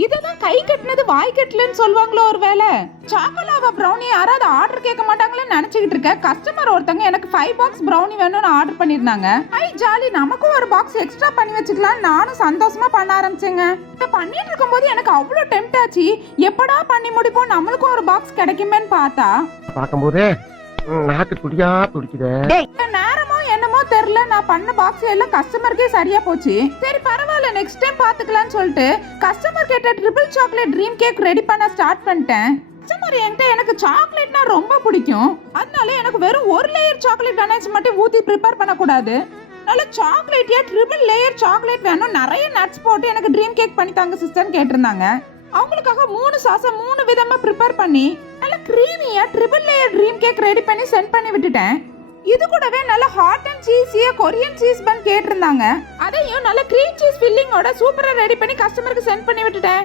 இதெல்லாம் கை கட்டினது வாய் கட்டலன்னு சொல்லுவாங்களோ ஒரு வேலை. சாக்கோலாவா ப்ரௌனி யாராவது ஆர்டர் கேட்க மாட்டாங்களேன்னு நினைச்சுக்கிட்டு இருக்க. கஸ்டமர் ஒருத்தங்க எனக்கு 5 பாக்ஸ் ப்ரௌனி வேணும்னு ஆர்டர் பண்ணிருந்தாங்க. ஐ ஜாலி, நமக்கும் ஒரு பாக்ஸ் எக்ஸ்ட்ரா பண்ணி வச்சுக்கலாம். நானும் சந்தோஷமா பண்ண ஆரம்பிச்சேங்க. இதை பண்ணிட்டு இருக்கும்போது எனக்கு அவ்வளோ டெம்ட் ஆச்சு. எப்படா பண்ணி முடிப்போம், நம்மளுக்கும் ஒரு பாக்ஸ் கிடைக்குமேன்னு பார்த்தா பார்க்கும்போதே நாக்கு துடியா துடிக்குதே. நேரமோ என்னமோ தெரியல, நான் பண்ண பாக்ஸ் எல்லாம் கஸ்டமருக்கே சரியா போச்சு. சரி பரவாயில்ல, நெக்ஸ்ட் டைம் பாத்துக்கலாம்னு சொல்லிட்டு கஸ்டமர் கேட்ட triple chocolate dream cake ready பண்ண ஸ்டார்ட் பண்ணிட்டேன். கஸ்டமர் என்கிட்ட எனக்கு சாக்லேட்னா ரொம்ப பிடிக்கும், அதனால எனக்கு வெறும் ஒரு லேயர் சாக்லேட் கனேஜ் மட்டும் ஊத்தி ப்ரிப்பேர் பண்ணக்கூடாது, நல்ல சாக்லேட்டியா ட்ரிபிள் லேயர் சாக்லேட் வேணும், நிறைய நட்ஸ் போட்டு எனக்கு ட்ரீம் கேக் பண்ணி தாங்க சிஸ்டர்னு கேட்டிருந்தாங்க. அவங்களுக்காக 3 சாஸை 3 விதமா ப்ரிப்பேர் பண்ணி நல்ல கிரீமியா triple layer dream cake ready பண்ணி சென்ட் பண்ணி விட்டுட்டேன். இது கூடவே நல்ல ஹாட் அண்ட் சீஸியா கொரியன் சீஸ் பன் கேட்டிருந்தாங்க. அதையும் நல்ல கிரீம் சீஸ் ஃபில்லிங்கோட சூப்பரா ரெடி பண்ணி கஸ்டமருக்கு சென்ட் பண்ணி விட்டுட்டேன்.